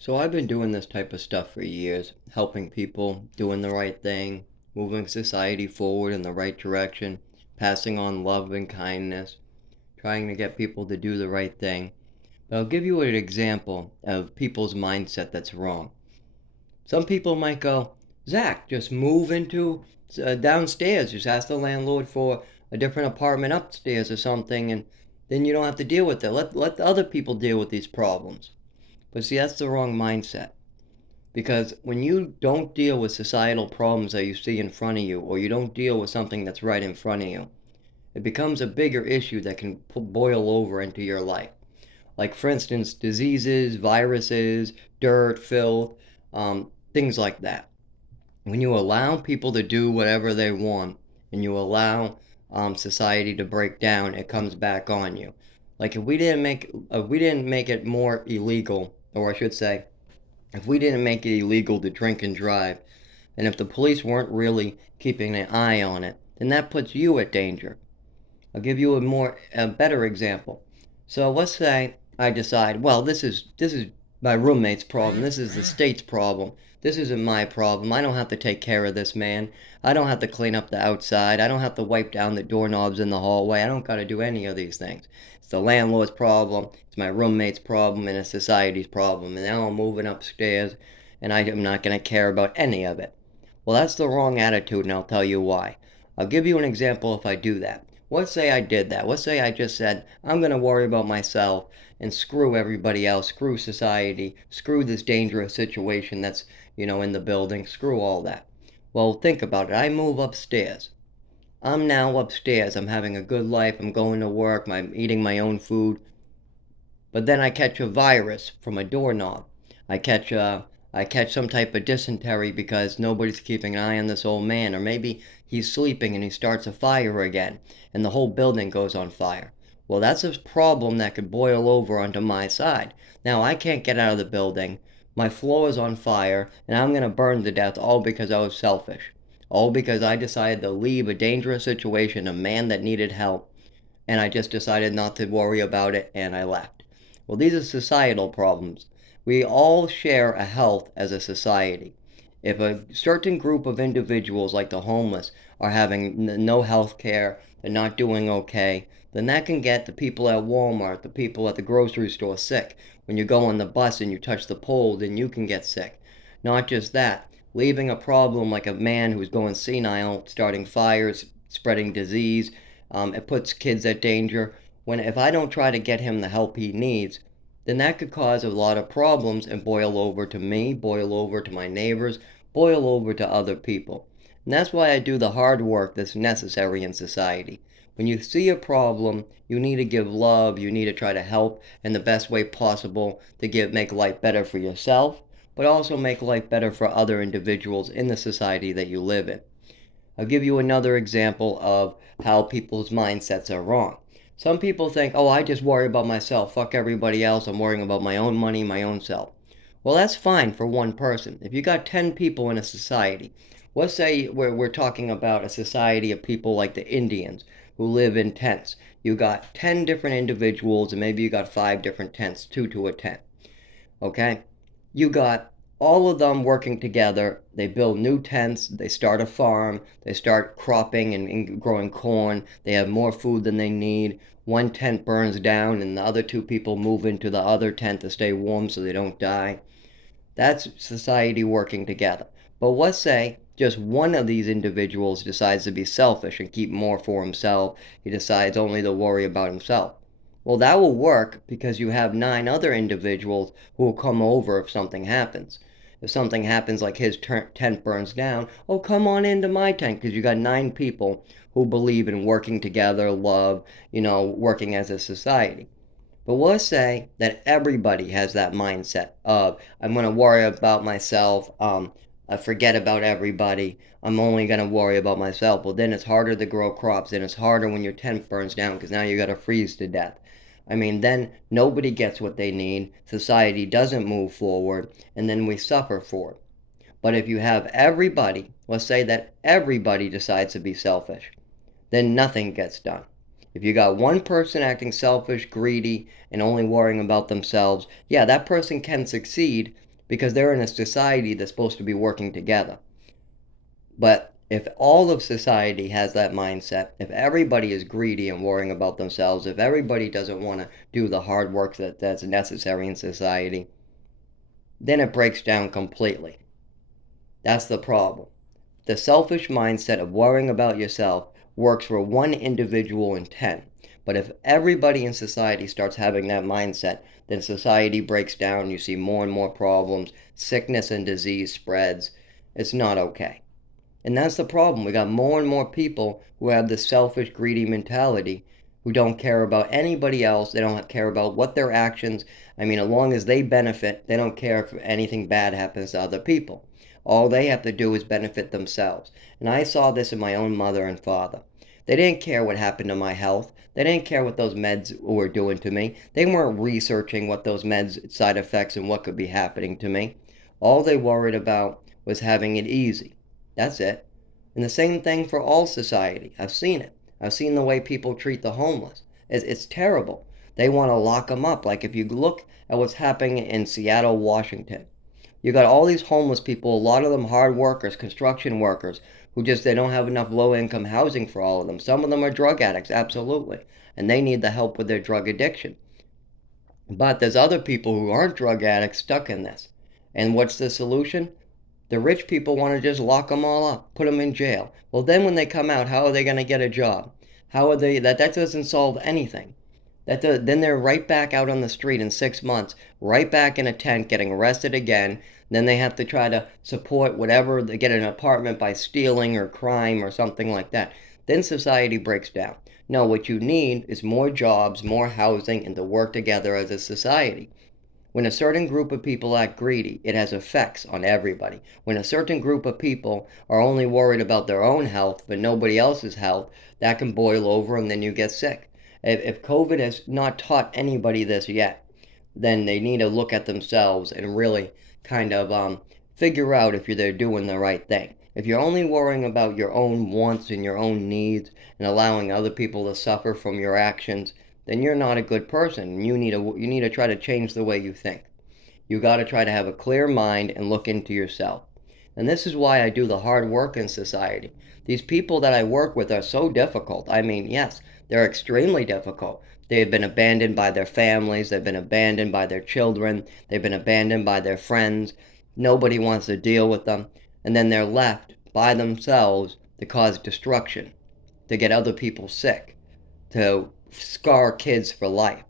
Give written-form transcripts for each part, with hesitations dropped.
So I've been doing this type of stuff for years, helping people, doing the right thing, moving society forward in the right direction, passing on love and kindness, trying to get people to do the right thing. But I'll give you an example of people's mindset that's wrong. Some people might go, Zach, just move into downstairs, just ask the landlord for a different apartment upstairs or something, and then you don't have to deal with it. Let the other people deal with these problems. But see, that's the wrong mindset. Because when you don't deal with societal problems that you see in front of you, or you don't deal with something that's right in front of you, it becomes a bigger issue that can boil over into your life. Like, for instance, diseases, viruses, dirt, filth, things like that. When you allow people to do whatever they want and you allow society to break down, it comes back on you. Like if we didn't make it more illegal, or I should say, if we didn't make it illegal to drink and drive, and if the police weren't really keeping an eye on it, then that puts you at danger. I'll give you a better example. So let's say I decide, well, this is my roommate's problem. This is the state's problem. This isn't my problem. I don't have to take care of this man. I don't have to clean up the outside. I don't have to wipe down the doorknobs in the hallway. I don't got to do any of these things. It's the landlord's problem. It's my roommate's problem, and it's society's problem. And now I'm moving upstairs, and I am not going to care about any of it. Well, that's the wrong attitude, and I'll tell you why. I'll give you an example if I do that. Let's say I did that. Let's say I just said, I'm going to worry about myself and screw everybody else, screw society, screw this dangerous situation that's, in the building, screw all that. Well, think about it. I move upstairs. I'm now upstairs. I'm having a good life. I'm going to work. I'm eating my own food. But then I catch a virus from a doorknob. I catch I catch some type of dysentery because nobody's keeping an eye on this old man, or maybe he's sleeping and he starts a fire again, and the whole building goes on fire. Well, that's a problem that could boil over onto my side. Now I can't get out of the building. My floor is on fire, and I'm going to burn to death all because I was selfish. All because I decided to leave a dangerous situation, a man that needed help, and I just decided not to worry about it and I left. Well, these are societal problems. We all share a health as a society. If a certain group of individuals, like the homeless, are having no health care, they're not doing okay, then that can get the people at Walmart, the people at the grocery store sick. When you go on the bus and you touch the pole, then you can get sick. Not just that, leaving a problem like a man who's going senile, starting fires, spreading disease, it puts kids at danger. If I don't try to get him the help he needs, then that could cause a lot of problems and boil over to me, boil over to my neighbors, boil over to other people. And that's why I do the hard work that's necessary in society. When you see a problem, you need to give love, you need to try to help in the best way possible to make life better for yourself, but also make life better for other individuals in the society that you live in. I'll give you another example of how people's mindsets are wrong. Some people think, oh, I just worry about myself. Fuck everybody else. I'm worrying about my own money, my own self. Well, that's fine for one person. If you got 10 people in a society, let's say we're talking about a society of people like the Indians who live in tents. You got 10 different individuals, and maybe you got 5 different tents, two to a tent. Okay? You got all of them working together. They build new tents, they start a farm, they start cropping and growing corn. They have more food than they need. One tent burns down, and the other two people move into the other tent to stay warm so they don't die. That's society working together. But let's say just one of these individuals decides to be selfish and keep more for himself. He decides only to worry about himself. Well, that will work because you have 9 other individuals who will come over if something happens. If something happens like his tent burns down, oh, come on into my tent because you got 9 people who believe in working together, love, working as a society. But let's say that everybody has that mindset of, I'm going to worry about myself, I forget about everybody, I'm only going to worry about myself. Well, then it's harder to grow crops, and it's harder when your tent burns down because now you got to freeze to death. I mean, then nobody gets what they need, society doesn't move forward, and then we suffer for it. But if you have everybody, let's say that everybody decides to be selfish, then nothing gets done. If you got one person acting selfish, greedy, and only worrying about themselves, yeah, that person can succeed, because they're in a society that's supposed to be working together. But if all of society has that mindset, if everybody is greedy and worrying about themselves, if everybody doesn't want to do the hard work that's necessary in society, then it breaks down completely. That's the problem. The selfish mindset of worrying about yourself works for one individual in 10. But if everybody in society starts having that mindset, then society breaks down. You see more and more problems. Sickness and disease spreads. It's not okay. And that's the problem. We got more and more people who have this selfish, greedy mentality who don't care about anybody else. They don't care about what their actions, I mean, as long as they benefit, they don't care if anything bad happens to other people. All they have to do is benefit themselves. And I saw this in my own mother and father. They didn't care what happened to my health. They didn't care what those meds were doing to me. They weren't researching what those meds, side effects, and what could be happening to me. All they worried about was having it easy. That's it. And the same thing for all society. I've seen it. I've seen the way people treat the homeless. It's terrible. They want to lock them up. Like if you look at what's happening in Seattle, Washington, you got all these homeless people, a lot of them hard workers, construction workers, who just they don't have enough low-income housing for all of them. Some of them are drug addicts, absolutely, and they need the help with their drug addiction. But there's other people who aren't drug addicts stuck in this. And what's the solution? The rich people want to just lock them all up, put them in jail. Well, then when they come out, how are they going to get a job? How are they? That doesn't solve anything. Then they're right back out on the street in 6 months, right back in a tent, getting arrested again. Then they have to try to support whatever they get an apartment by stealing or crime or something like that. Then society breaks down. No, what you need is more jobs, more housing, and to work together as a society. When a certain group of people act greedy, it has effects on everybody. When a certain group of people are only worried about their own health but nobody else's health, that can boil over and then you get sick. If COVID has not taught anybody this yet, then they need to look at themselves and really kind of figure out if they're doing the right thing. If you're only worrying about your own wants and your own needs and allowing other people to suffer from your actions, then you're not a good person. You need to try to change the way you think. You got to try to have a clear mind and look into yourself. And this is why I do the hard work in society. These people that I work with are so difficult. I mean, yes, they're extremely difficult. They've been abandoned by their families. They've been abandoned by their children. They've been abandoned by their friends. Nobody wants to deal with them. And then they're left by themselves to cause destruction, to get other people sick, to scar kids for life.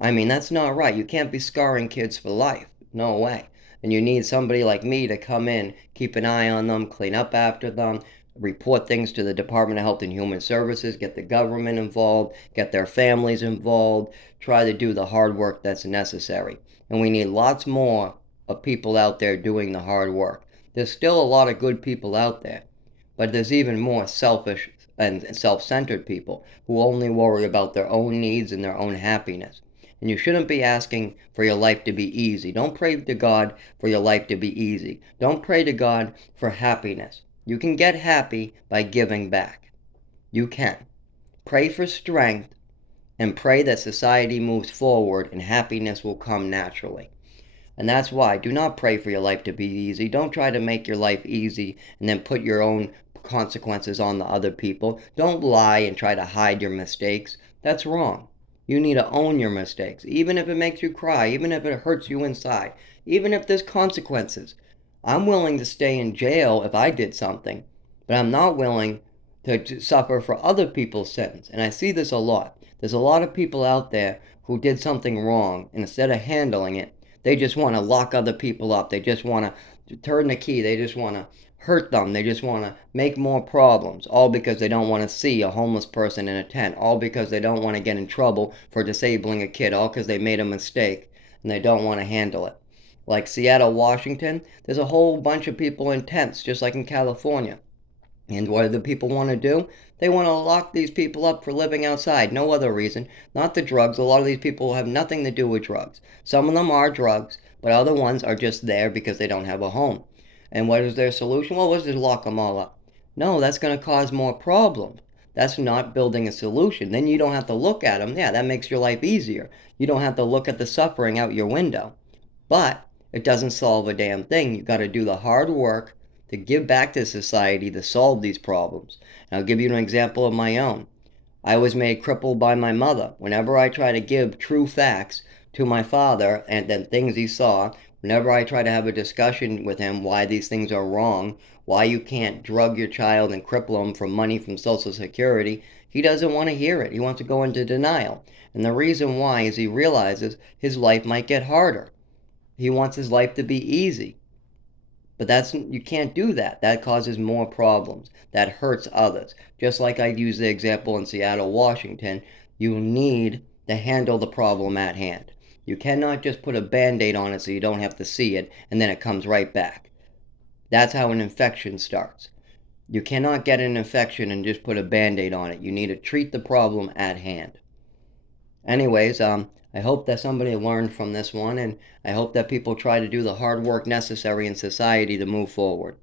I mean, that's not right. You can't be scarring kids for life. No way. And you need somebody like me to come in, keep an eye on them, clean up after them, report things to the Department of Health and Human Services, get the government involved, get their families involved, try to do the hard work that's necessary. And we need lots more of people out there doing the hard work. There's still a lot of good people out there, but there's even more selfish and self-centered people who only worry about their own needs and their own happiness. And you shouldn't be asking for your life to be easy. Don't pray to God for your life to be easy. Don't pray to God for happiness. You can get happy by giving back. You can. Pray for strength and pray that society moves forward and happiness will come naturally. And that's why do not pray for your life to be easy. Don't try to make your life easy and then put your own consequences on the other people. Don't lie and try to hide your mistakes. That's wrong. You need to own your mistakes, even if it makes you cry, even if it hurts you inside, even if there's consequences. I'm willing to stay in jail if I did something, but I'm not willing to suffer for other people's sins. And I see this a lot. There's a lot of people out there who did something wrong, and instead of handling it, they just want to lock other people up. They just want to turn the key. They just want to hurt them. They just want to make more problems, all because they don't want to see a homeless person in a tent, all because they don't want to get in trouble for disabling a kid, all because they made a mistake and they don't want to handle it. Like Seattle, Washington, there's a whole bunch of people in tents, just like in California. And what do the people want to do? They want to lock these people up for living outside. No other reason. Not the drugs. A lot of these people have nothing to do with drugs. Some of them are drugs, but other ones are just there because they don't have a home. And what is their solution? Well, let's just lock them all up. No, that's going to cause more problems. That's not building a solution. Then you don't have to look at them. Yeah, that makes your life easier. You don't have to look at the suffering out your window. But it doesn't solve a damn thing. You've got to do the hard work to give back to society to solve these problems. And I'll give you an example of my own. I was made crippled by my mother. Whenever I try to give true facts to my father and then things he saw, whenever I try to have a discussion with him why these things are wrong, why you can't drug your child and cripple him for money from Social Security, he doesn't want to hear it. He wants to go into denial. And the reason why is he realizes his life might get harder. He wants his life to be easy. But you can't do that. That causes more problems. That hurts others. Just like I used the example in Seattle, Washington, you need to handle the problem at hand. You cannot just put a band-aid on it so you don't have to see it and then it comes right back. That's how an infection starts. You cannot get an infection and just put a band-aid on it. You need to treat the problem at hand. Anyways, I hope that somebody learned from this one, and I hope that people try to do the hard work necessary in society to move forward.